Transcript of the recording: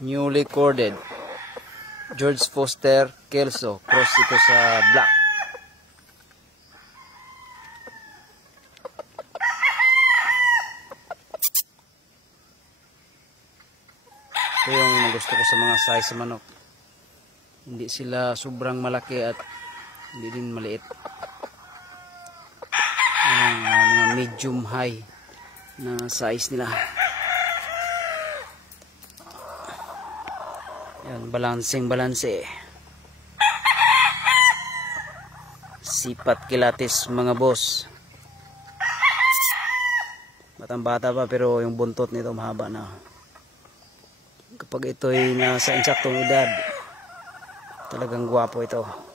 Newly corded. George Foster Kelso. Cross ito sa black. Ito yung gusto ko sa mga size sa manok. Hindi sila sobrang malaki at hindi din maliit. Mga medium high na size nila. Yan, balanse. Sipat kilatis mga boss. Batang bata pa pero yung buntot nito mahaba na. Kapag ito'y nasa insaktong edad, talagang gwapo ito.